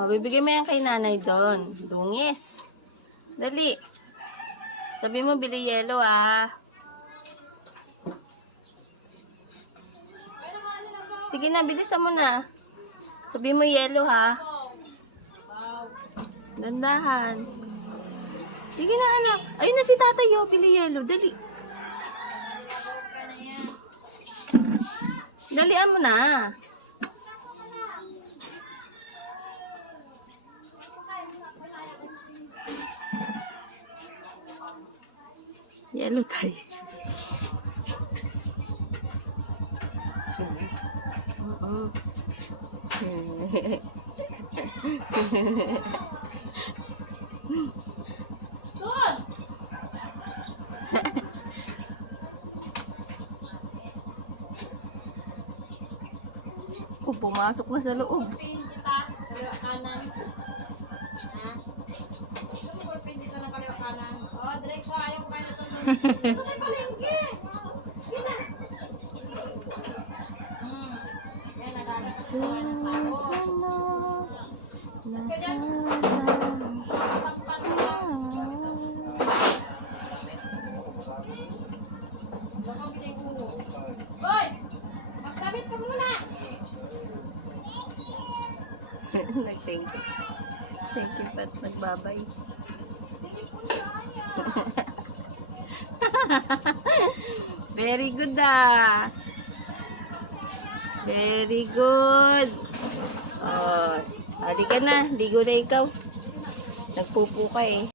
O, bibigay mo yan kay nanay doon. Dungis. Dali. Sabi mo, bili yelo, ah. Sige na, bilisan mo na. Sabi mo yelo, ha. Dandahan. Sige na, anak. Ayun na si tatay, oh. Bili yelo. Dali. Dalian mo na. Yellow tayo. Sige. Oo. Doon! Oh, pumasok na sa loob. Pin kita, kaliwa kanan. Ha? Pin kita ng kaliwa kanan. Oh, direct ko, ayaw ko kayo na ito. Ito tayo palengke! Kita! Yan, nagagas ko kayo ng tao. Let's go dyan. Sampan mo lang. Baka binay ko. Boy! Magkabit ka muna! Nag-thank you. Thank you, Pat. Nagbabay. Very good, ah. Very good. Oh, halika na. Ligo na ikaw. Nagpupo ka eh.